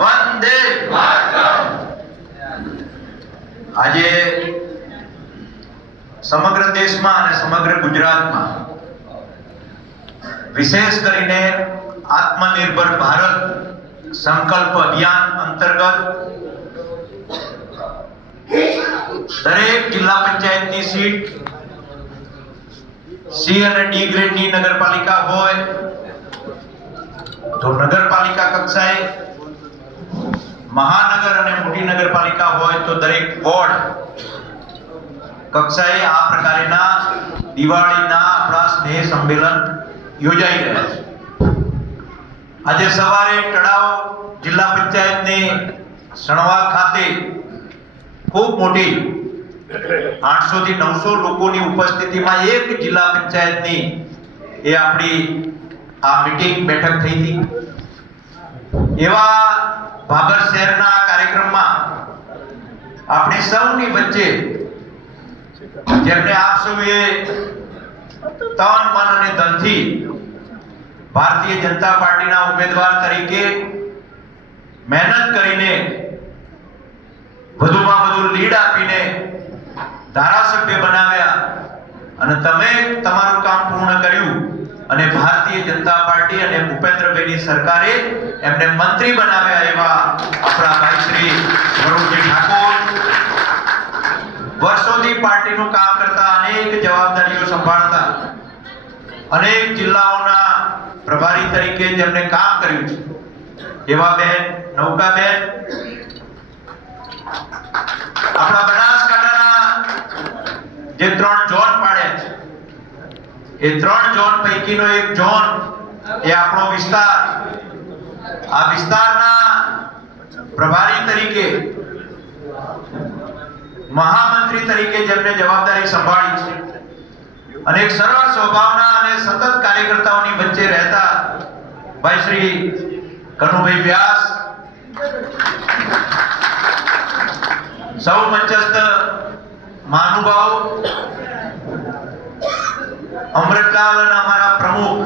વંદે આજે સમગ્ર દેશમાં અને સમગ્ર ગુજરાતમાં વિશેષ કરીને આત્મનિર્ભર ભારત સંકલ્પ અભિયાન અંતર્ગત દરેક જિલ્લા પંચાયતની સીટ સી અને ડી ગ્રેડની નગરપાલિકા હોય તો નગરપાલિકા કક્ષાએ, મહાનગર અને મોટી નગરપાલિકા હોય તો દરેક વોર્ડ કક્ષાએ આ પ્રકારના દિવાળીના આપણા સ્નેહ સંમેલન યોજાઈ રહ્યા છે. આજે સવારે તળાવ જિલ્લા પંચાયતની સણવા ખાતે ખૂબ મોટી 800 થી 900 લોકોની ઉપસ્થિતિમાં એક જિલ્લા પંચાયતની એ આપણી આ મીટિંગ બેઠક થઈ હતી. એવા ભાભર શહેરના કાર્યક્રમમાં આપણી સૌની વચ્ચે જેમને આપ સૌએ તન મન અને ધનથી ભારતીય જનતા પાર્ટીના ઉમેદવાર તરીકે મહેનત કરીને વધુમાં વધુ લીડ આપીને ધારાસભ્ય બનાવ્યા અને તમે તમારું કામ પૂર્ણ કર્યું અને ભારતીય જનતા પાર્ટી અને ભૂપેન્દ્રભાઈની સરકારે એમને મંત્રી બનાવ્યા એવા આપણા ભાઈ શ્રી વરુણજી ઠાકોર વર્ષોથી પાર્ટીનું કામ કરતા, અનેક જવાબદારીઓ સંભાળતા, અનેક જિલ્લાઓના પ્રભારી તરીકે જેમને કામ કર્યું છે એવા બેન નૌકાબેન, આપણા બનાસકાંઠાના જે 3 ઝોન પાડ્યા છે એ 3 ઝોન પૈકીનો એક ઝોન એ આપણો વિસ્તાર. આ વિસ્તારના પ્રભારી તરીકે, મહામંત્રી તરીકે જેમને જવાબદારી સંભાળી છે અને એક સરળ સ્વભાવના અને સતત કાર્યકર્તાઓની વચ્ચે રહેતા ભાઈ શ્રી કનુભાઈ વ્યાસ, સૌ મંચસ્થ મહાનુભાવ, અમૃતલાલ અને અમારા પ્રમુખ,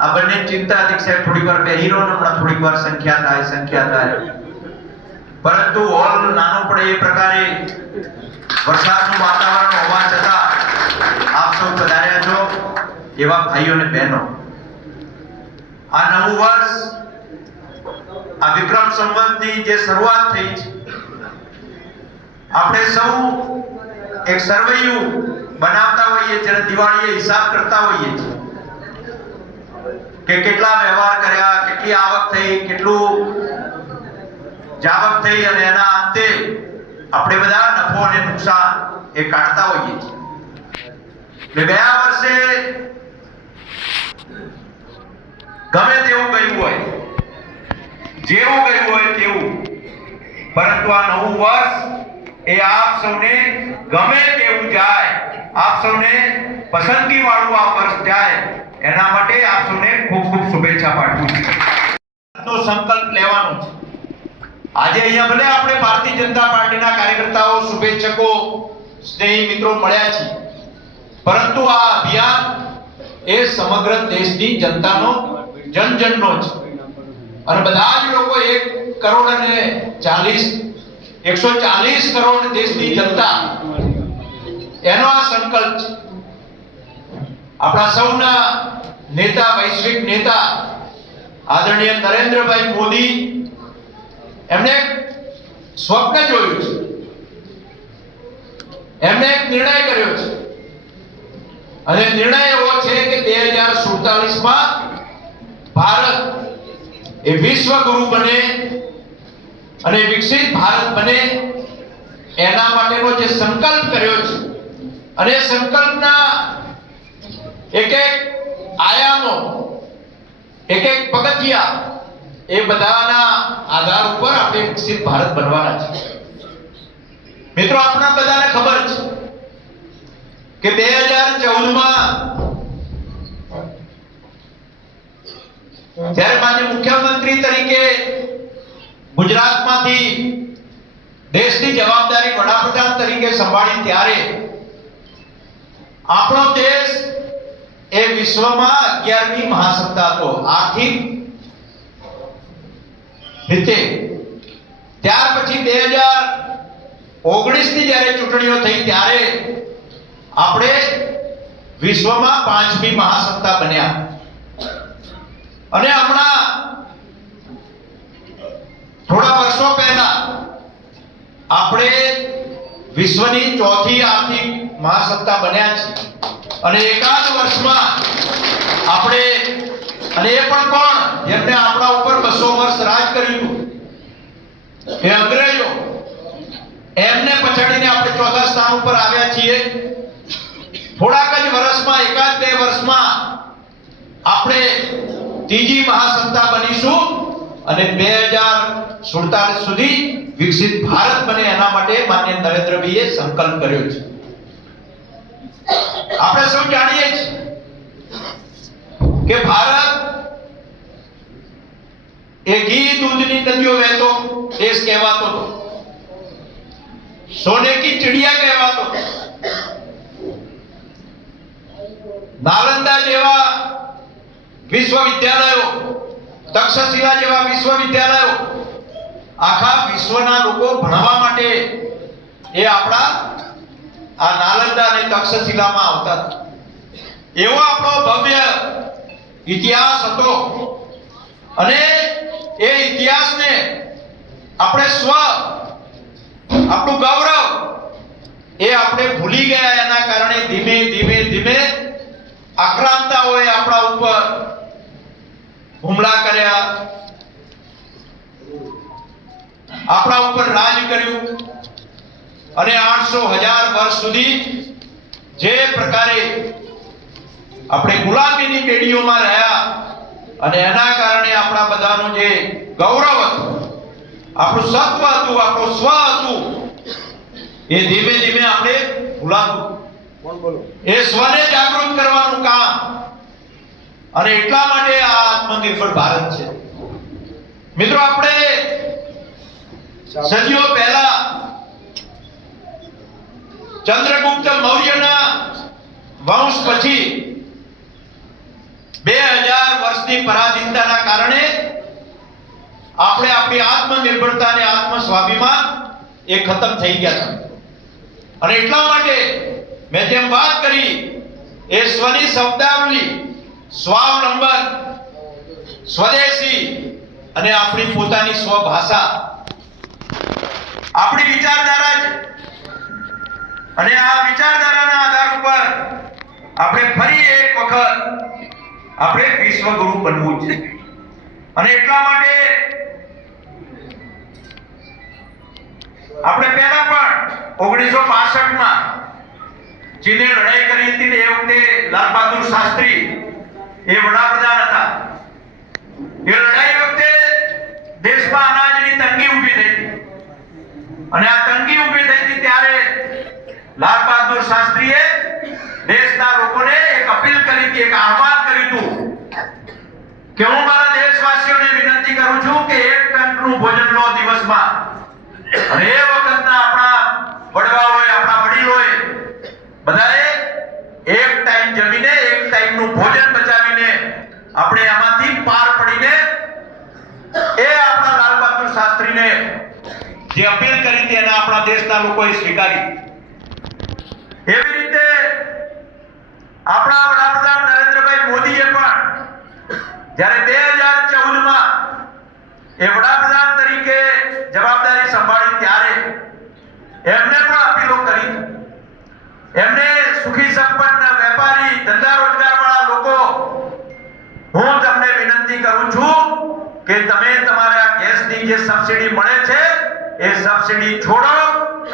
આ બંને ચિંતા દીક્ષા થોડીક વાર બેહીરો ને હમણાં થોડીક વાર સંખ્યા થાય પરંતુ હોલ નાનો પડે એ પ્રકારે વરસાદનું વાતાવરણ હોવા છતાં આપ સૌ પધાર્યા છો. એવા ભાઈઓ અને બહેનો, આ નવું વર્ષ, આ વિક્રમ સંવતની જે શરૂઆત થઈ છે, આપણે સૌ એક સર્વૈયું બનાવતા હોઈએ છીએ, દિવાળીએ હિસાબ કરતા હોઈએ છીએ કે કેટલા વ્યવહાર કર્યા, કેટલી આવક થઈ, કેટલું જાવક થઈ અને એના અંતે આપણે બધા નફો અને નુકસાન એ કાઢતા હોઈએ છીએ. ગયા વર્ષે ગમે તેવું ગયું હોય, જેવું ગયું હોય તેવું, પરંતુ આ નવું વર્ષ એ આપ સૌને ગમે તેવું જાય, આપ સૌને પસંદગી વાળું આ વર્ષ જાય એના માટે આપ સૌને ખૂબ ખૂબ શુભેચ્છા પાઠવું છું. તો સંકલ્પ લેવાનો છે. આજે અહીંયા ભલે આપણે ભારતીય જનતા પાર્ટીના કાર્યકર્તાઓ, શુભેચ્છકો, સ્નેહી મિત્રો મળ્યા છે, પરંતુ આ અભિયાન એ સમગ્ર દેશની જનતાનો, જનજનનો છે અને બધા જ લોકો 140 કરોડ દેશની જનતા, એનો આ સંકલ્પ છે. આપણા સૌના નેતા, વૈશ્વિક નેતા આદરણીય નરેન્દ્રભાઈ મોદી, એમને સ્વપ્ન જોયું છે, એમને એક નિર્ણય કર્યો છે અને નિર્ણય એવો છે કે 2047માં ભારત એ વિશ્વ ગુરુ બને અને વિકસિત ભારત બને, એના માટેનો જે સંકલ્પ કર્યો છે અને સંકલ્પના એક આયામો, એક પગથિયા, એ બધાના આધાર ઉપર આપણે વિકસિત ભારત બનવાના છે. મિત્રો, આપણા બધાને ખબર છે કે 2014માં જ્યારે માન્ય મુખ્યમંત્રી તરીકે ગુજરાતમાંથી દેશની જવાબદારી વડાપ્રધાન તરીકે સંભાળી ત્યારે આપણો દેશ એ વિશ્વમાં 11મી મહાસત્તા હતો. આર્થિક રીતે ત્યાર પછી 2019 ની જ્યારે ચૂંટણીઓ થઈ ત્યારે આપણે વિશ્વમાં 5મી મહાસત્તા બન્યા અને હમણાં થોડા વર્ષો પહેલા આપણે વિશ્વની 4થી આર્થિક મહાસત્તા બન્યા છે અને એકાદ વર્ષમાં આપણે અને એ પણ કોણ જેમને આપણા ઉપર 200 વર્ષ રાજ કર્યું એ અંગ્રેજો એમને પછાડીને આપણે ચોથા સ્થાન ઉપર આવ્યા છીએ. થોડાક જ વર્ષમાં એકાદ બે વર્ષમાં આપણે ત્રીજી મહાસત્તા બનીશું અને 2047 સુધી વિકસિત ભારત બને એના માટે માનનીય નરેન્દ્રભાઈએ સંકલ્પ કર્યો છે. આપણે સૌ જાણીએ છીએ કે ભારત એ ઘી દૂધની નદીઓ વહેતો દેશ કહેવાતો હતો, સોને કી ચિડિયા કહેવાતો. નાલંદા જેવા વિશ્વવિદ્યાલયો, તક્ષશિલા જેવા વિશ્વવિદ્યાલયો આખા વિશ્વના લોકો ભણવા માટે એ આપણા આ નાલંદા અને તક્ષશિલામાં આવતા હતા. એવો આપણો ભવ્ય ઇતિહાસ હતો અને એ ઇતિહાસને આપણે આપણું ગૌરવ એ આપણે ભૂલી ગયા. એના કારણે ધીમે ધીમે ધીમે આક્રાંતાઓએ આપણા ઉપર હુમલા કર્યા, આપણા ઉપર રાજ કર્યું અને 800,000 વર્ષ સુધી જે પ્રકારે આપણે ગુલામીની પેઢીઓમાં રહ્યા અને એના કારણે આપણા બધાનું જે ગૌરવ હતું, આપણું સત્વ હતું, આપણું સ્વ હતું, એ ધીમે ધીમે આપણે ભૂલાતું. એ સ્વને જાગૃત કરવાનું કામ અને એટલા માટે આ આત્મનિર્ભર ભારત છે. મિત્રો, આપણે સદીઓ પહેલા ચંદ્રગુપ્ત મૌર્યના વંશ પછી 2000 વર્ષની પરાધીનતાના કારણે આપણે આપણી આત્મનિર્ભરતા અને આત્મસ્વાભિમાન એ ખતમ થઈ ગયા હતા અને એટલા માટે મેં જેમ વાત કરી એ સ્વની શબ્દાવલી, સ્વાવલંબન, સ્વદેશી અને આપણી પોતાની સ્વભાષા, આપણી વિચારધારા છે અને આ વિચારધારાના આધાર ઉપર આપણે ફરી એક વખત આપણે વિશ્વગુરુ બનવું છે અને એટલા માટે આપણે પહેલા પણ 1965 માં ચીને લડાઈ કરી હતી ને એ વખતે લાલ બહાદુર શાસ્ત્રી એ વડાપ્રધાન હતા. એ લડાઈ વખતે દેશમાં અનાજની તંગી ઊભી થઈ હતી અને આ તંગી ઊભી થઈ હતી ત્યારે લાલ બહાદુર શાસ્ત્રીએ દેશના લોકોને એક અપીલ કરી હતી, એક આહ્વાન કર્યું હતું કે હું મારા દેશવાસીઓને વિનંતી કરું છું કે 1 ટનનું ભોજન લો દિવસમાં. અને એ વખતના આપણા વડવાઓએ, આપણા વડીલોએ બધાએ 1 ટાઈમ જમીને 1 ટાઈમનું ભોજન બચાવીને આપણે આમાંથી પાર પડીને એ આપણા લાલ બહાદુર શાસ્ત્રીને જે અપીલ કરી હતી એને આપણા દેશના લોકોએ સ્વીકારી. એવી રીતે આપણા વડાપ્રધાન નરેન્દ્રભાઈ મોદીએ પણ જ્યારે 2014 માં એ વડાપ્રધાન તરીકે જવાબદારી સંભાળી ત્યારે એમને પણ અપીલો કરી. એમને સુખી સંપન્ન વેપારી, ધંધા રોજગાર વાળા લોકો, હું તમને વિનંતી કરું છું કે તમે તમારા ગેસની જે સબસિડી મળે છે એ સબસિડી છોડો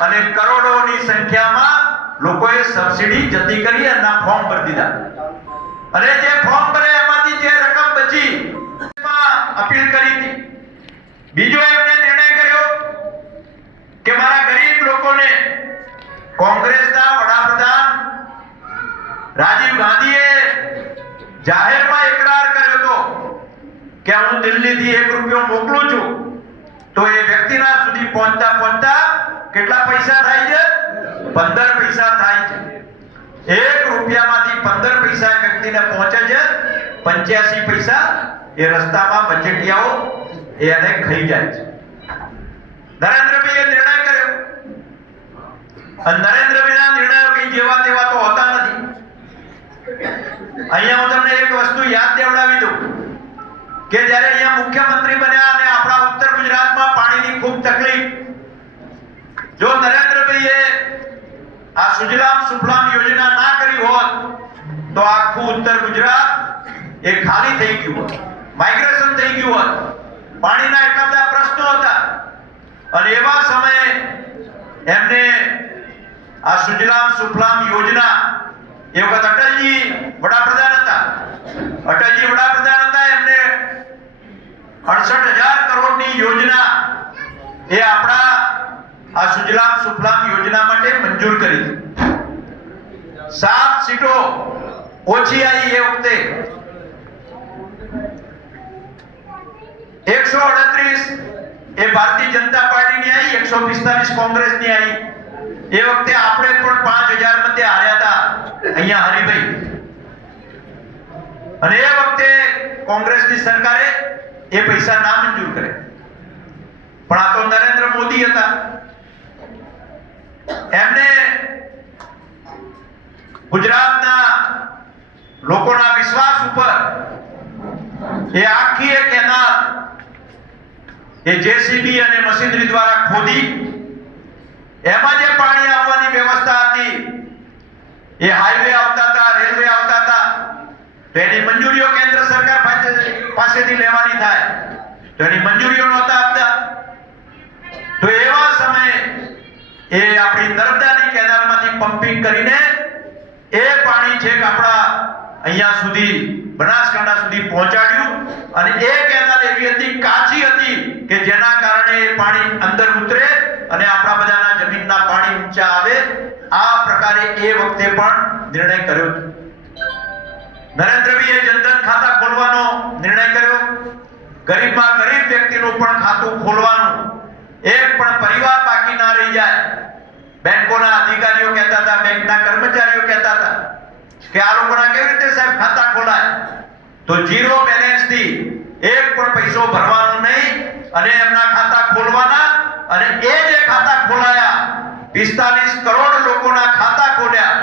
અને કરોડોની સંખ્યામાં લોકોએ સબસિડી જતી કરી અને ફોર્મ ભરી દીધા અને જે ફોર્મ ભરે એમાંથી જે રકમ બચી અપીલ કરી હતી. બીજો એમને નિર્ણય કર્યો કે મારા ગરીબ લોકોને કોંગ્રેસના વડાપ્રધાન રાજીવ ગાંધીએ જાહેરમાં એકરાર કર્યો હતો કે હું દિલ્હીથી 1 રૂપિયો મોકલું છું તો એ વ્યક્તિના સુધી પહોંચતા કેટલા પૈસા થાય છે? 15 પૈસા થાય છે. 1 રૂપિયામાંથી 15 પૈસા એ વ્યક્તિને પહોંચે છે. 85 પૈસા એ રસ્તામાં બચેટિયાઓ એ એને ખાઈ જાય છે. નરેન્દ્રભાઈએ નિર્ણય કર્યો અને નરેન્દ્રભાઈના નિર્ણયો કઈ જેવા તેવા તો હોતા નથી. અહીંયા હું તમને એક વસ્તુ યાદ દેવડાવી દઉં કે જ્યારે અહીંયા મુખ્યમંત્રી બન્યા અને આપણા ઉત્તર ગુજરાતમાં પાણીની ખૂબ તકલીફ, જો નરેન્દ્રભાઈએ આ સુજલામ સુફલામ યોજના ના કરી હોત તો આખું ઉત્તર ગુજરાત એ ખાલી થઈ ગયું હોત, માઇગ્રેશન થઈ ગયું હોત. પાણીના એટલા બધા પ્રશ્નો હતા અને એવા સમયે એમને આ સુજલામ સુફલામ યોજના, એ વખત અટલજી વડાપ્રધાન હતા, એમને 68,000 કરોડની યોજના એ આપણા આ સુજલામ સુફલામ યોજના માટે મંજૂર કરી. 7 સીટો ઓછી આવી એ વખતે, 138 એ ભારતીય જનતા પાર્ટીની આવી, 145 કોંગ્રેસની આવી. એ વખતે આપણે પણ 5,000 મતે હાર્યા હતા અહીંયા હરિભાઈ, અને એ વખતે કોંગ્રેસની સરકારે એ પૈસા ના મંજૂર કરે. પણ આ તો નરેન્દ્ર મોદી હતા, એમને ગુજરાતના લોકોના વિશ્વાસ ઉપર એ આખી એક કેનાલ એ જેસીબી અને મશીનરી દ્વારા ખોદી એમાં જે પાણી આવવાની વ્યવસ્થા હતી, એ હાઈવે આવતા હતા, રેલવે આવતા હતા, તો એની મંજૂરીઓ કેન્દ્ર સરકાર પાસેથી લેવાની થાય, તો એની મંજૂરીઓ નહોતા આપતા. તો એવા સમયે એ આપણી નર્મદાની કેનાલમાંથી પમ્પિંગ કરીને એ પાણી છેક આપણા અહીંયા સુધી બનાસકાંઠા સુધી પહોંચાડ્યું. અને એ કેનાલ એવી હતી, કાચી હતી કે જેના કારણે એ પાણી અંદર ઉતરે અને આપણા બધાના જમીનના પાણી ઊંચા આવે. આ પ્રકારે એ વખતે પણ નિર્ણય કર્યો. નરેન્દ્રભાઈએ જનધન ખાતા ખોલવાનો નિર્ણય કર્યો, ગરીબમાં ગરીબ વ્યક્તિનું પણ ખાતું ખોલવાનું, એક પણ પરિવાર બાકી ના રહી જાય. બેંકોના અધિકારીઓ કહેતા હતા, બેંકના કર્મચારીઓ કહેતા હતા કે આ લોકોના કેવી રીતે સાહેબ ખાતા ખોલાય? તો ઝીરો બેલેન્સ થી એક પણ પૈસો ભરવાનો નહીં અને એમના ખાતા ખોલવાના. અને એ જે ખાતા ખોલાયા, 45 કરોડ લોકોના ખાતા ખોલ્યા,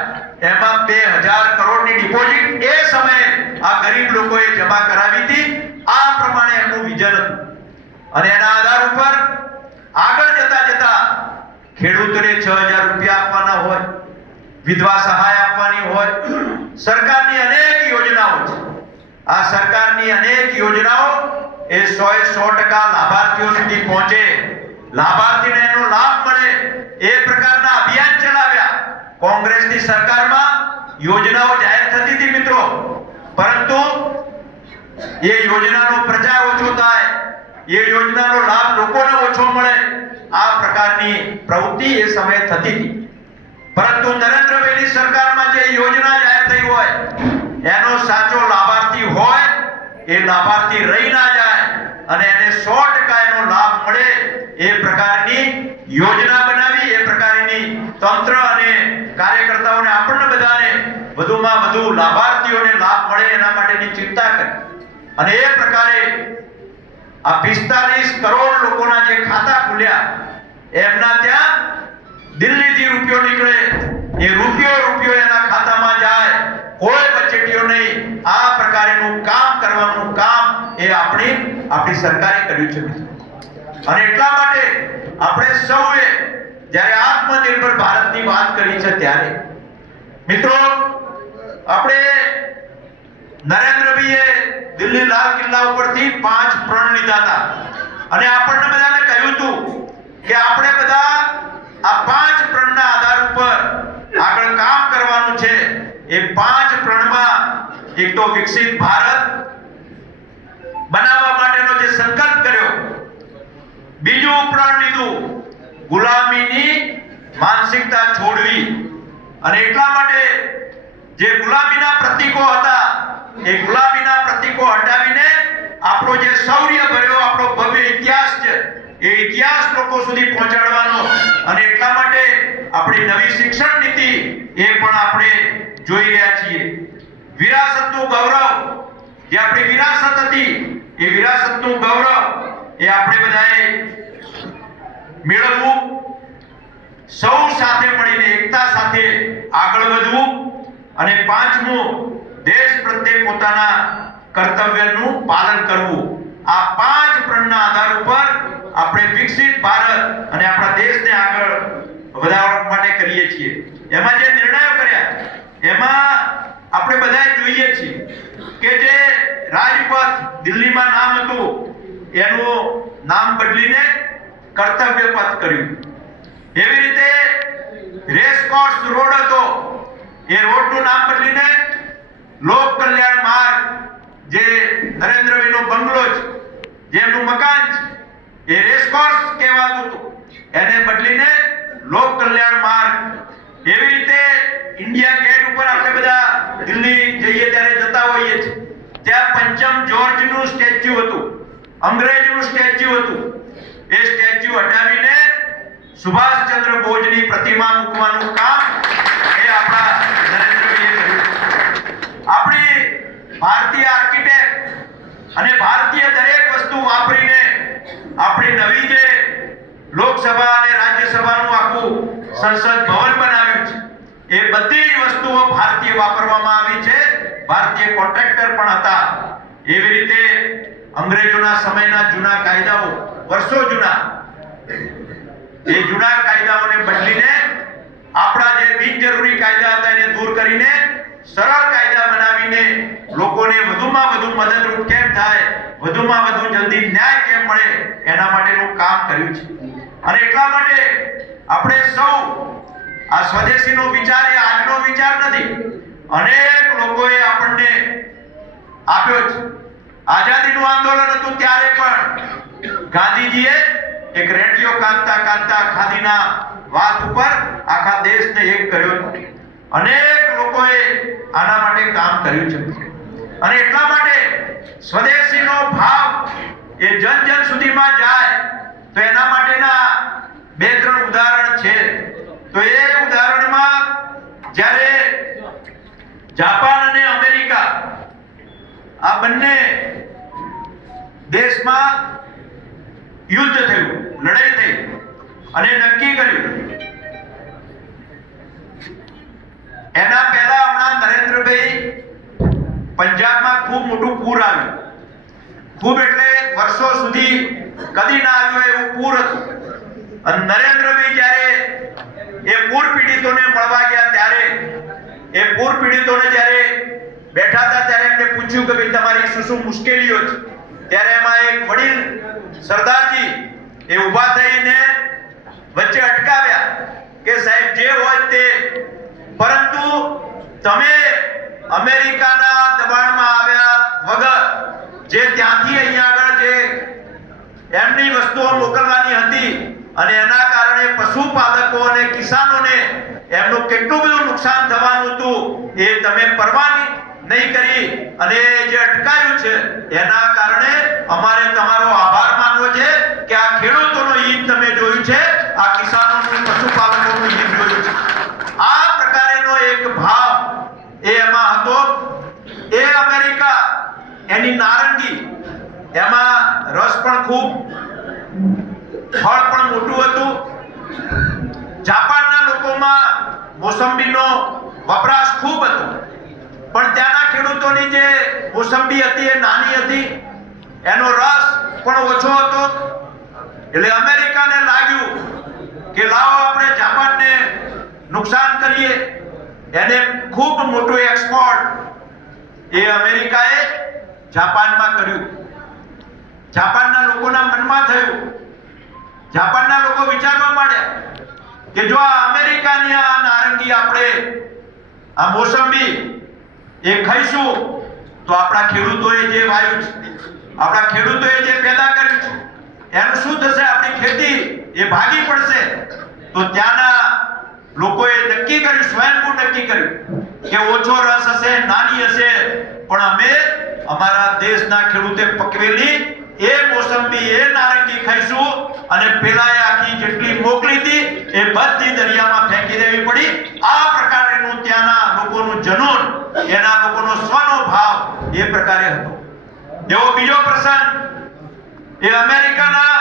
એમાં 2,000 કરોડની ડિપોઝિટ એ સમયે આ ગરીબ લોકોએ જમા કરાવી હતી. આ પ્રમાણે એમનું વિઝન હતું. અને એના આધાર ઉપર આગળ જતા ખેડૂતોને 6,000 રૂપિયા આપવાના હોય, વિધવા સહાય આપવાની હોય, સરકારની અનેક યોજનાઓ છે. આ સરકારની અનેક યોજનાઓ એ 100% લાભાર્થીઓ સુધી પહોંચે, લાભાર્થીને એનો લાભ મળે, એ પ્રકારના અભિયાન ચલાવ્યા. કોંગ્રેસની સરકારમાં યોજનાઓ જાહેર થતી હતી મિત્રો, પરંતુ એ યોજનાનો પ્રચાર ઓછો થાય, એ યોજનાનો લાભ લોકોને ઓછો મળે, આ પ્રકારની પ્રવૃત્તિ એ સમયે થતી હતી. પરંતુ નરેન્દ્રભાઈની સરકારમાં જે યોજના જાહેર થઈ હોય, એનો સાચો લાભાર્થી હોય, એ લાભાર્થી રહી ના જાય અને એને 100% એનો લાભ મળે, એ પ્રકારની યોજના બનાવી, એ પ્રકારની તંત્ર અને કાર્યકર્તાઓને આપણને બધાને વધુમાં વધુ લાભાર્થીઓને લાભ મળે એના માટેની ચિંતા કરી. અને એ પ્રકારે આ 45 કરોડ લોકોના જે ખાતા ખુલ્યા, એમના ત્યાં દિલ્હીથી રૂપિયો નીકળે, એ રૂપિયો એના ખાતામાં જાય, કોઈ વચેટીઓ નહીં. આ પ્રકારેનું કામ કરવાનું કામ એ આપણી સરકારે કર્યું છે. અને એટલા માટે આપણે સૌએ જ્યારે આત્મનિર્ભર ભારતની વાત કરી છે, ત્યારે મિત્રો આપણે નરેન્દ્રભાઈએ દિલ્હી લાલ કિલ્લા ઉપરથી 5 પ્રણ લીધા હતા અને આપણને બધાને કહ્યું હતું કે આપણે બધા આ 5 પ્રણના આધાર ઉપર આગળ કામ કરવાનું છે. એ 5 પ્રણમાં એક તો વિકસિત ભારત બનાવવા માટેનો જે સંકલ્પ કર્યો, બીજું પ્રણ લીધું ગુલામીની માનસિકતા છોડવી. અને એટલા માટે જે ગુલામીના પ્રતીકો હતા, એ ગુલામીના પ્રતીકો હટાવીને આપણો જે શૌર્ય ભર્યો આપણો ભવ્ય ઇતિહાસ છે, એ ઇતિહાસ લોકો સુધી પહોંચાડવાનો. અને એટલા માટે આપણી નવી શિક્ષણ નીતિ એ પણ આપણે જોઈ રહ્યા છીએ. વિરાસતનું ગૌરવ, જે આપણી વિરાસત હતી, એ વિરાસતનું ગૌરવ એ એ આપણે બધાએ મેળવવું, સૌ સાથે મળીને એકતા સાથે આગળ વધવું, અને પાંચમું દેશ પ્રત્યે પોતાના કર્તવ્યનું પાલન કરવું. આ 5 પ્रणના આધાર ઉપર આપણે વિકસિત ભારત અને આપણા દેશને આગળ વધારવા માટે કરીએ છીએ. એમાં જે નિર્ણયો કર્યા એમાં આપણે બધાએ જોઈએ છીએ કે જે રાજપથ દિલ્હીમાં નામ હતું એનું નામ બદલીને કર્તવ્ય પથ કર્યું. એવી રીતે રેસકોર્સ રોડ હતો એ રોડનું નામ બદલીને લોક કલ્યાણ માર્ગ, જે નરેન્દ્રભાઈનો બંગલો છે, જેમનું મકાન છે, એ રેસકોર્સ કહેવાતું હતું, એને બદલીને લોક કલ્યાણ માર્ગ. એવી રીતે ઇન્ડિયા ગેટ ઉપર આપણે બધા દિલ્હી જઈએ ત્યારે જતા હોઈએ છીએ, ત્યાં પંચમ જ્યોર્જનું સ્ટેચ્યુ હતું, અંગ્રેજનું સ્ટેચ્યુ હતું. એ સ્ટેચ્યુ હટાવીને સુભાષચંદ્ર બોઝની પ્રતિમા મૂકવાનું કામ એ આપણા નરેન્દ્રભાઈએ કર્યું. આપણી ભારતીય આર્કિટેક્ટ અને ભારતીય દરેક વસ્તુ વાપરીને આપણી નવી જે લોકસભા અને રાજ્યસભાનું આખું સંસદ ભવન બનાવ્યું છે, એ બધી જ વસ્તુઓ ભારતીય વાપરવામાં આવી છે. ભારતીય કોન્ટ્રાક્ટર પણ હતા. એવી રીતે અંગ્રેજોના સમયના જૂના કાયદાઓ, વર્ષો જૂના, એ જૂના કાયદાઓને બદલીને આપણા જે બિનજરૂરી કાયદા હતા એને દૂર કરીને સરળ કાયદા બનાવીને લોકોને વધુમાં વધુ મદદરૂપ કેમ થાય, વધુમાં વધુ જલ્દી ન્યાય કેમ મળે, એના માટેનું કામ કર્યું છે. અને એટલા માટે આપણે સૌ આ સ્વદેશીનો વિચાર એ આજનો વિચાર નથી, અનેક લોકોએ આપણને આપ્યો છે. આઝાદીનું આંદોલન હતું ત્યારે પણ ગાંધીજીએ એક રેડિયો કાંતા કાંતા ખાદીના વાત ઉપર આખા દેશને એક કર્યો હતો. અનેક લોકોએ આના માટે કામ કર્યું છે. અને એટલા માટે સ્વદેશીનો ભાવ એ જન જન સુધીમાં જાય તો એના માટેના 2-3 ઉદાહરણ છે. તો એ ઉદાહરણમાં જ્યારે જાપાન અને અમેરિકા આ બંને દેશમાં યુદ્ધ થયું, લડાઈ થઈ, અને નક્કી કર્યું. એના પહેલા હમણાં નરેન્દ્રભાઈ પંજાબમાં ખૂબ મોટું પૂર આવ્યું. ખૂબ એટલે વર્ષો સુધી કદી ના આવ્યું એવું પૂર હતું. અને નરેન્દ્રભાઈ જ્યારે એ પૂર પીડિતોને મળવા ગયા ત્યારે એ પૂર પીડિતોને જ્યારે બેઠા હતા ત્યારે એમને પૂછ્યું કે ભાઈ તમારી શું શું મુશ્કેલીઓ છે. ત્યારે એમાં એક વડીલ સરદારજી એ ઊભા થઈને વચ્ચે અટકાવ્યા કે સાહેબ જે હોય તે, પરંતુ તમે અમેરિકાના દબાણમાં આવ્યા વગર જે ત્યાંથી અહીંયા આગળ જે એમની વસ્તુઓ મોકલવાની હતી અને એના કારણે પશુપાલકો અને કિસાનોને એમનું કેટલું બધું નુકસાન થવાનું હતું, એ તમે પરવા નહીં કરી અને જે અટકાયું છે એના કારણે અમારે તમારો આભાર માનવો છે કે આ ખેડૂતોનું હિત તમે જોયું છે, આ કિસાનોનું, પશુપાલકોનું હિત જોયું છે. આ પ્રકારેનો એક ભાવ એ એમાં હતો. એ અમેરિકા એની નારંગી, એમાં રસ પણ ખૂબ, ફળ પણ મોટું હતું. જાપાનના લોકોમાં મોસંબીનો વપરાશ ખૂબ હતો, પણ ત્યાંના ખેડૂતોની જે મોસંબી હતી એ નાની હતી, એનો રસ પણ ઓછો હતો. એટલે અમેરિકાને લાગ્યું કે લાવો આપણે જાપાનને નુકસાન કરીએ. એને ખૂબ મોટું એક્સપોર્ટ એ અમેરિકાએ જાપાનમાં કર્યું. જાપાનના લોકોના મનમાં થયું, જાપાનના લોકો વિચારવા માંડ્યા કે જો આ અમેરિકાની આ નારંગી, આપણે આ મોસંબી એ ખાઈશું તો આપણા ખેડૂતોએ જે વાવ્યું છે, આપણા ખેડૂતોએ જે પેદા કર્યું છે, એનું શું થશે? આપણી ખેતી એ ભાગી પડશે. તો ત્યાંના લોકોએ નક્કી કર્યું, સ્વયંભૂ નક્કી કર્યું કે ઓછો રસ હશે, નાની હશે, પણ અમે અમારા દેશના ખેડૂતે પકવેલી એ મોસંબી, એ નારંગી ખાઈશું. અને પેલાએ આખી જેટલી મોકલી હતી એ બધી દરિયામાં ફેંકી દેવી પડી. આ પ્રકારેનું ત્યાંના લોકોનું જનૂન, એના લોકોનો સ્વનો ભાવ એ પ્રકારે હતો. એવો બીજો પ્રસંગ એ અમેરિકાના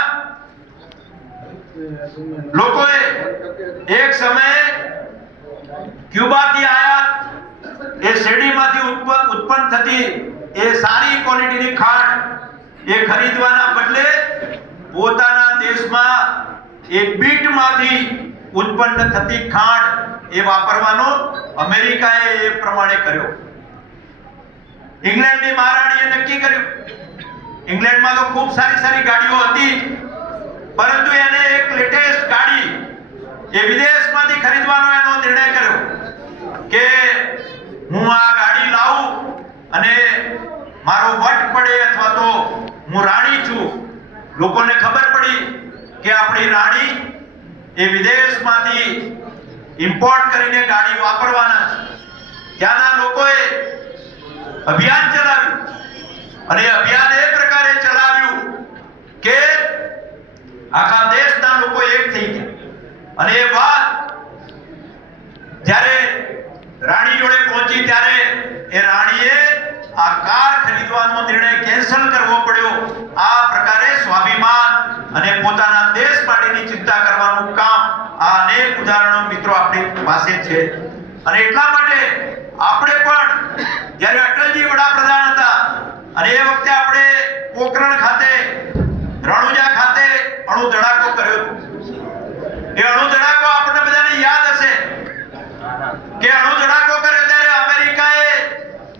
લોકોએ એક સમયે ક્યુબાથી આયાત એ શેરડીમાંથી ઉત્પન્ન થતી એ સારી ક્વોલિટીની ખાંડ એ ખરીદવાના બદલે પોતાના દેશમાં એ બીટમાંથી ઉત્પન્ન થતી ખાંડ એ વાપરવાનો અમેરિકાએ એ પ્રમાણે કર્યો. ઇંગ્લેન્ડની મહારાણીએ નક્કી કર્યું. ઇંગ્લેન્ડમાં તો ખૂબ સારી ગાડીઓ હતી, પરંતુ એને એક લેટેસ્ટ ગાડી એ વિદેશમાંથી ખરીદવાનો એનો નિર્ણય કર્યો કે હું આ ગાડી લાવું અને મારો વટ પડે અથવા તો હું રાણી છું, લોકોને ખબર પડી કે આપણી રાણી એ વિદેશમાંથી ઇમ્પોર્ટ કરીને ગાડી વાપરવાના છે. ત્યાંના લોકોએ અભિયાન ચલાવ્યું અને અભિયાન એ પ્રકારે ચલાવ્યું કે આખા દેશના લોકો એક થઈ ગયા અને એ વાત જ્યારે રાણી જોડે પહોંચી ત્યારે એ રાણીએ આ કાર ખરીદવાનો નિર્ણય કેન્સલ કરવો પડ્યો. આ પ્રકારે સ્વાભિમાન અને પોતાના દેશ માટેની ચિંતા કરવાનું કામ આ અનેક ઉદાહરણો મિત્રો આપણી પાસે છે. અને એટલા માટે આપણે પણ જ્યારે અટલજી વડાપ્રધાન હતા અને એ વખતે આપણે પોખરણ ખાતે રણુજા ખાતે અણુ ધડાકો કર્યો. એ અણુ ધડાકો આપણને બધાને યાદ હશે કે અણુ ધડાકો કર્યો ત્યારે અમેરિકાએ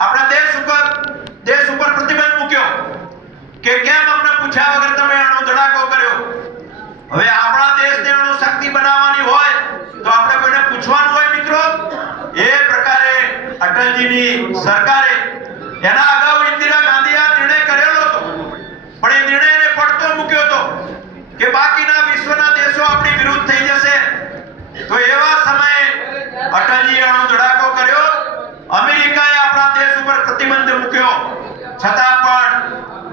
આપણા દેશ ઉપર પ્રતિબંધ મૂક્યો કે કેમ અમને પૂછ્યા વગર તમે અણુ ધડાકો કર્યો. હવે આપણા દેશને અણુ શક્તિ બનાવવાની હોય તો આપણે કોઈને પૂછવાનું હોય મિત્રો. એ પ્રકારે અટલજીની સરકારે એના અગાઉ ઇન્દિરા ગાંધીએ આ નિર્ણય કરેલો હતો, પણ એ નિર્ણયને પડતો મૂક્યો હતો કે બાકીના વિશ્વના દેશો આપણી વિરુદ્ધ થઈ જશે. તો એવા સમયે અટલજીએ અણુ ધડાકો કર્યો. અમેરિકાએ આપણા દેશ ઉપર પ્રતિબંધ મૂક્યો, છતાં પણ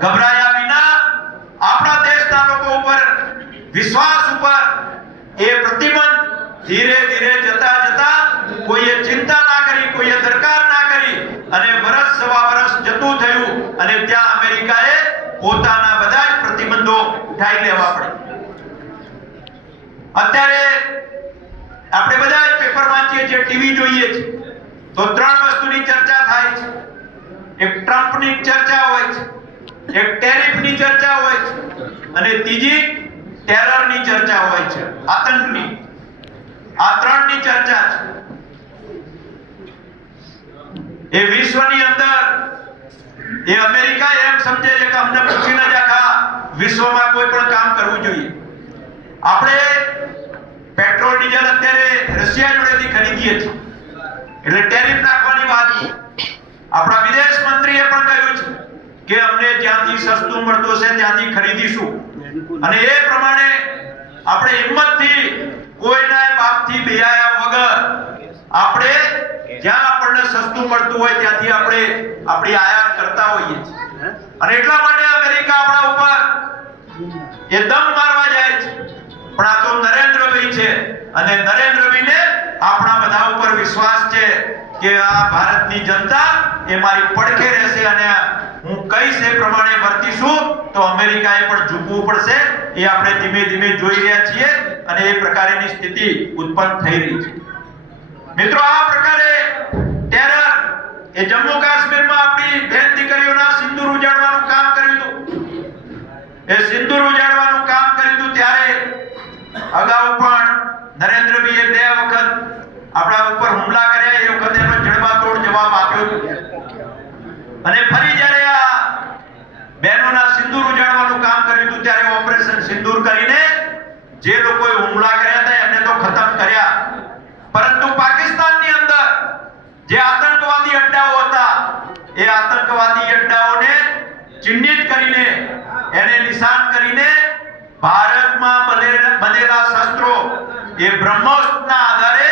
ગભરાયા વિના આપણા દેશના લોકો ઉપર વિશ્વાસ ઉપર એ પ્રતિબંધ ધીરે ધીરે જતા કોઈએ ચિંતા ના કરી, કોઈએ દરકાર ના કરી અને વર્ષ સવા વર્ષ જતું થયું અને ત્યાં અમેરિકાએ પોતાના બધા જ પ્રતિબંધો ઉઠાવી લેવા પડ્યા. અત્યારે આપણે બધા જ પેપર વાંચીએ છીએ, ટીવી જોઈએ છે, તો ત્રણ વસ્તુની ચર્ચા થાય છે. એક ટ્રમ્પની ચર્ચા હોય છે, એક ટેરિફની ચર્ચા હોય છે અને ત્રીજી ટેરરની ચર્ચા હોય છે, આતંકની. આ ત્રણની ચર્ચા છે. એ વિશ્વની અંદર એ અમેરિકા એમ સમજે છે કે અમને પૂછીને જ આખા વિશ્વમાં કોઈ પણ કામ કરવું જોઈએ. આપણે પેટ્રોલ ડીઝલ અત્યારે રશિયા જોડેથી ખરીદીએ છીએ એટલે ટેરિફ નાખવાની વાત છે. આપણા વિદેશ મંત્રીએ પણ કહ્યું છે કે અમને જ્યાંથી સસ્તું મળતું હશે ત્યાંથી ખરીદીશું અને એ પ્રમાણે આપણે હિંમતથી કોઈના બાપથી બેહાયા વગર આપણે જ્યાં આપણને સસ્તું મળતું હોય ત્યાંથી આપણે આપણી આયાત કરતા હોઈએ છીએ. અને એટલા માટે અમેરિકા આપણા ઉપર એ દમ મારવા જાય છે, પણ આ તો નરેન્દ્રભાઈ છે અને નરેન્દ્રભાઈને આપણા બધા ઉપર વિશ્વાસ છે કે આ ભારતની જનતા એ મારી પડખે રહેશે અને હું કહીશ એ પ્રમાણે વર્તીશું તો અમેરિકાએ પણ ઝૂકવું પડશે. એ આપણે ધીમે ધીમે જોઈ રહ્યા છીએ અને એ પ્રકારની સ્થિતિ ઉત્પન્ન થઈ રહી છે. મિત્રો, આ પ્રકારે ટેરર એ જમ્મુ કાશ્મીરમાં આપણી બેન દીકરીઓના સિંદૂર ઉજાડવાનું કામ કર્યું હતું. એ સિંદૂર ઉજાડવાનું કામ કર્યું હતું ત્યારે અગાઉ પણ નરેન્દ્રભાઈએ 2 વખત આપણા ઉપર હુમલા કર્યા. એ વખતે એનો જડબાતોડ જવાબ આપ્યો અને ફરી જ્યારે આ બહેનોના સિંદૂર ઉજાડવાનું કામ કર્યું હતું ત્યારે ઓપરેશન સિંદૂર કરીને જે લોકોએ હુમલા કર્યા હતા એમને તો ખતમ કર્યા, પરંતુ પાકિસ્તાનની અંદર જે આતંકવાદી અડ્ડાઓ હતા એ આતંકવાદી અડ્ડાઓને ચિહ્નિત કરીને એને નિશાન કરીને ભારતમાં બનેલા શસ્ત્રો એ બ્રહ્મોસના આધારે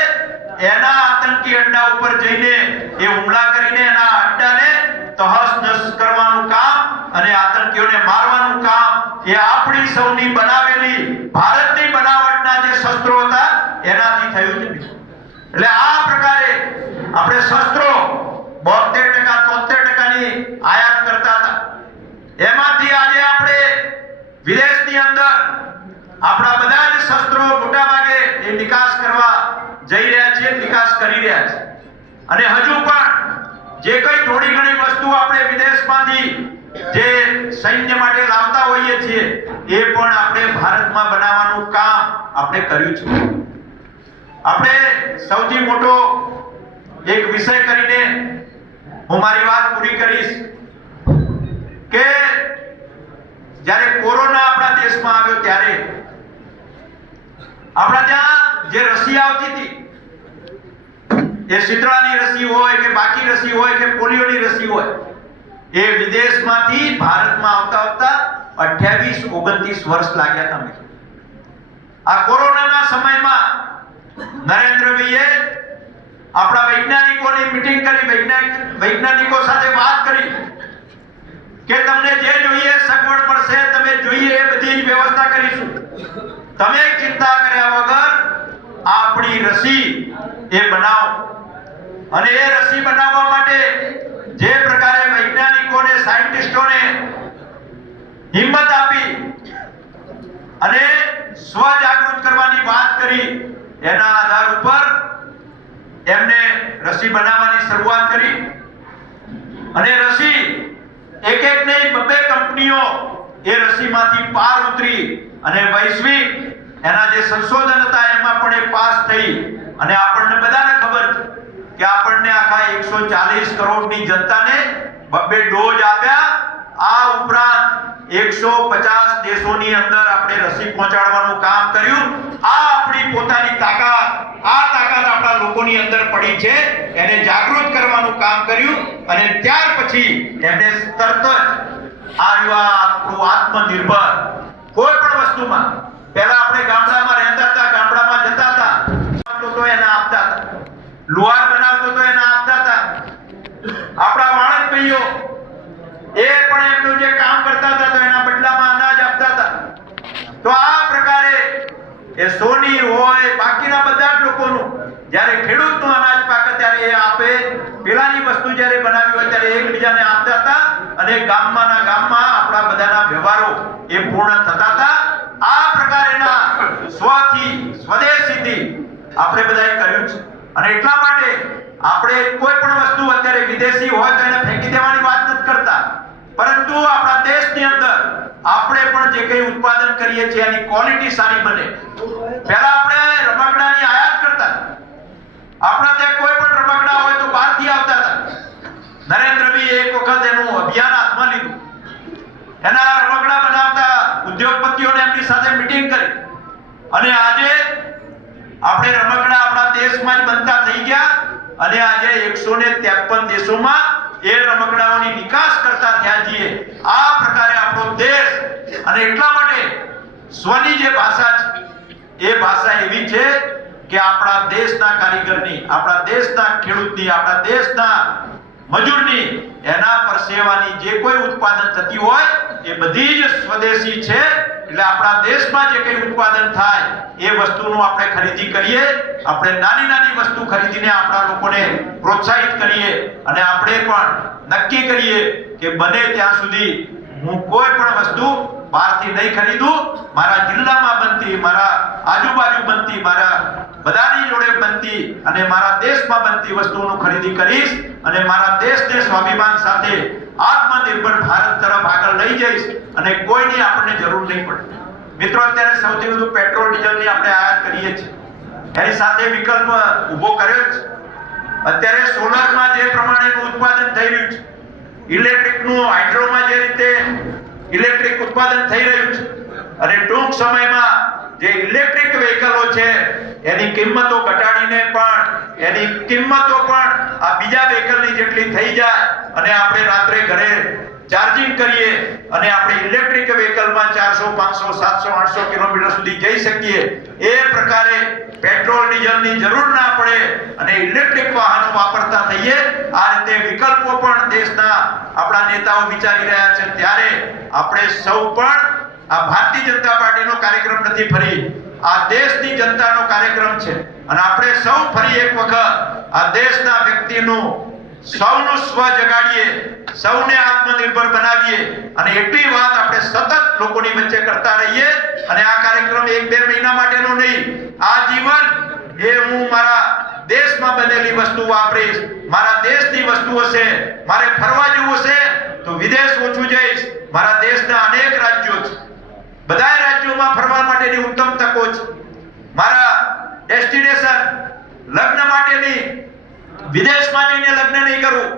એના આતંકી અડ્ડા ઉપર જઈને એ હુમલા કરીને એના અડ્ડાને તહસ-નહસ કરવાનું કામ અને આતંકીઓને મારવાનું કામ એ આપણી સૌની બનાવેલી ભારતની બનાવટના જે શસ્ત્રો હતા એનાથી થયું છે. એટલે આ પ્રકારે આપણે શસ્ત્રો 72% 73% ની આયાત કરતા હતા. એમાંથી આજે આપણે વિદેશની અંદર આપણા બધા જ શસ્ત્રો મોટા ભાગે એ નિકાસ કરવા જઈ રહ્યા છે, નિકાસ કરી રહ્યા છે. અને હજુ પણ જે કઈ થોડી ઘણી વસ્તુ આપણે વિદેશમાંથી જે સૈન્ય માટે લાવતા હોઈએ છીએ એ પણ આપણે ભારતમાં બનાવવાનું કામ આપણે કર્યું છે. આપણે સૌથી મોટો એક વિષય કરીને હું મારી વાત પૂરી કરીશ કે જ્યારે કોરોના આપણા દેશમાં આવ્યો ત્યારે આપણા ત્યાં જે રસી આવતી હતી, એ શીતળાની રસી હોય કે બાકી રસી હોય કે પોલિયોની રસી હોય, એ વિદેશમાંથી ભારતમાં આવતા 28-29 વર્ષ લાગ્યા હતા. આ કોરોનાના સમયમાં નરેન્દ્રભાઈએ આપણા વૈજ્ઞાનિકોની મીટિંગ કરી, વૈજ્ઞાનિકો સાથે વાત કરી કે તમને જે જોઈએ સગવડ મળશે, તમે જોઈએ એ બધી જ વ્યવસ્થા કરીશું. તમે ચિંતા કર્યા વગર આપણી રસી એ બનાવો. અને એ રસી બનાવવા માટે જે પ્રકારે વૈજ્ઞાનિકોને, સાયન્ટિસ્ટોને હિંમત આપી અને સ્વજાગૃત કરવાની વાત કરી, એના આધાર ઉપર એમને રસી બનાવવાની શરૂઆત કરી. અને રસી એક નહીં 2 કંપનીઓ એ રસીમાંથી પાર ઉતરી અને વૈશ્વિક એના જે સંશોધન હતા એમાં પણ એ પાસ થઈ. અને આપણને બધાને ખબર કે આપણને આખા 140 કરોડની જનતાને 2 ડોઝ આપ્યા. આ ઉપરાંત 150 દેશોની અંદર આપણે રસી પહોંચાડવાનું કામ કર્યું. આ આપણી પોતાની તાકાત, આ તાકાત આપણા લોકોની અંદર પડી છે, એને જાગૃત કરવાનું કામ કર્યું. અને ત્યાર પછી એને તરત જ આપણું આત્મનિર્ભર કોઈ પણ વસ્તુમાં, પહેલા આપણે ગામડામાં રહેતા હતા, ગામડામાં જતા હતા તો એને આપતા હતા, લુહાર બનાવતો તો એને આપતા હતા. આપણા વાણંદ ભાઈઓ એ પણ એમનું જે કામ કરતા હતા તો એના બદલામાં અનાજ આપતા હતા. તો આ પ્રકારે એ સોની હોય બાકીના બધા જ લોકોનું જ્યારે ખેડૂતનું અનાજ પાકે ત્યારે એ આપે, પેલાની વસ્તુ જ્યારે બનાવી હોય ત્યારે એકબીજાને આપતા હતા. અને ગામમાં આપણા બધાના વ્યવહારો એ પૂર્ણ થતા હતા. આ પ્રકારેના સ્વથી, સ્વદેશીથી આપણે બધાએ કર્યું છે. અને એટલા માટે આપણે કોઈ પણ વસ્તુ અત્યારે વિદેશી હોય તો એને ફેંકી દેવાની વાત નથી કરતા, પરંતુ આપણા દેશની અંદર આપણે પણ જે કંઈ ઉત્પાદન કરીએ છીએ એની ક્વોલિટી સારી બને. પહેલા આપણે રમકડાની આયાત કરતા, આપણા ત્યાં કોઈ પણ રમકડા હોય તો બહારથી આવતા હતા. નરેન્દ્રભાઈએ એક વખત એનું અભિયાન હાથમાં લીધું. એના રમકડા બનાવતા ઉદ્યોગપતિઓને એમની સાથે મીટિંગ કરી અને આજે આપણે રમકડા આપણા દેશમાં જ બનતા થઈ ગયા. અને આજે 153 દેશોમાં એ રમકડાઓની નિકાસ કરતા થયા છીએ. આ પ્રકારે આપણો દેશ, અને એટલા માટે સ્વની જે ભાષા છે એ ભાષા એવી છે કે આપણા દેશના કારીગરની, આપણા દેશના ખેડૂતની, આપણા દેશના મજૂરની, એના પરસેવાની જે કોઈ ઉત્પાદન થતી હોય એ બધી જ સ્વદેશી છે. એટલે આપણા દેશમાં જે કંઈ ઉત્પાદન થાય એ વસ્તુનું આપણે ખરીદી કરીએ. આપણે નાની વસ્તુ ખરીદીને આપણા લોકોને પ્રોત્સાહિત કરીએ. અને આપણે પણ નક્કી કરીએ કે બને ત્યાં સુધી હું કોઈ પણ વસ્તુ બહારથી નહીં ખરીદું. મારા જિલ્લામાં બનતી, મારા આજુબાજુ બનતી, મારા બધાની જોડે બનતી અને મારા દેશમાં બનતી વસ્તુઓનું ખરીદી કરીશ. અને મારા દેશને સ્વાભિમાન સાથે આત્મનિર્ભર ભારત તરફ આગળ લઈ જઈશ. અને કોઈની આપણને જરૂર નહીં પડે. મિત્રો, અત્યારે સૌથી વધુ પેટ્રોલ ડીઝલની આપણે આયાત કરીએ છીએ, એની સાથે વિકલ્પ ઊભો કર્યો છે. અત્યારે સોલરમાં જે પ્રમાણેનું ઉત્પાદન થઈ રહ્યું છે, ઇલેક્ટ્રિકનું હાઇડ્રોમાં જે રીતે ઇલેક્ટ્રિક ઉત્પાદન થઈ રહ્યું છે, અને ટૂંક સમયમાં જે ઇલેક્ટ્રિક વ્હીકલો છે એની કિંમતો ઘટાડીને પણ એની કિંમતો પણ આ બીજા વ્હીકલની જેટલી થઈ જાય અને આપણે રાત્રે ઘરે ચાર્જિંગ કરીએ અને આપણે ઇલેક્ટ્રિક વ્હીકલમાં 400, 500, 700, 800 કિલોમીટર સુધી જઈ શકીએ. એ પ્રકારે પેટ્રોલ ડીઝલની જરૂર ના પડે અને ઇલેક્ટ્રિક વાહનો વાપરતા થઈએ. આ રીતે વિકલ્પો પણ દેશના આપણા નેતાઓ વિચારી રહ્યા છે. ત્યારે આપણે સૌ પણ, આ ભારતીય જનતા પાર્ટીનો કાર્યક્રમ નથી, ફરી આ દેશની જનતાનો કાર્યક્રમ છે. અને આપણે સૌ ફરી એક વખત આ દેશના વ્યક્તિનું સૌનું સ્વ જગાડીએ, સૌને આત્મનિર્ભર બનાવીએ અને એટલી વાત આપણે સતત લોકોની વચ્ચે કરતા રહીએ. અને આ કાર્યક્રમ 1-2 મહિના માટેનો નહીં, આ જીવન એ હું મારા દેશમાં બનેલી વસ્તુ વાપરીશ. મારા દેશની વસ્તુ હશે, મારે ફરવા જવું હશે તો વિદેશ ઓછું જઈશ. મારા દેશના અનેક રાજ્યો છે, બધા રાજ્યોમાં ફરવા માટેની ઉત્તમ તકો છે. મારા ડેસ્ટિનેશન લગ્ન માટેની વિદેશમાં જઈને લગ્ન નહીં કરું,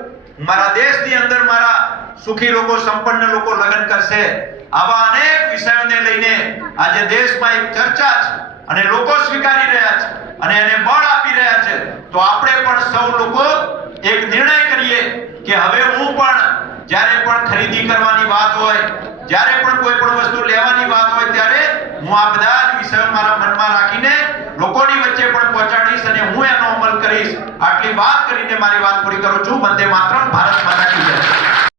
મારા દેશની અંદર મારા સુખી લોકો, સંપન્ન લોકો લગ્ન કરશે. આવા અનેક વિષયોને લઈને આજે દેશમાં એક ચર્ચા છે અને લોકો સ્વીકારી રહ્યા છે અને એને બળ આપી રહ્યા છે. તો આપણે પણ સૌ લોકો એક નિર્ણય કરીએ કે હવે હું પણ જ્યારે પણ ખરીદી કરવાની વાત હોય, જ્યારે પણ કોઈ પણ વસ્તુ લેવાની વાત હોય ત્યારે હું આ બધા જ વિષયો મારા મનમાં રાખીને લોકોની વચ્ચે પણ પહોંચાડીશ અને હું એનો અમલ કરીશ. આટલી વાત કરીને મારી વાત પૂરી કરું છું. વંદે માતરમ. ભારત માતા કી જય.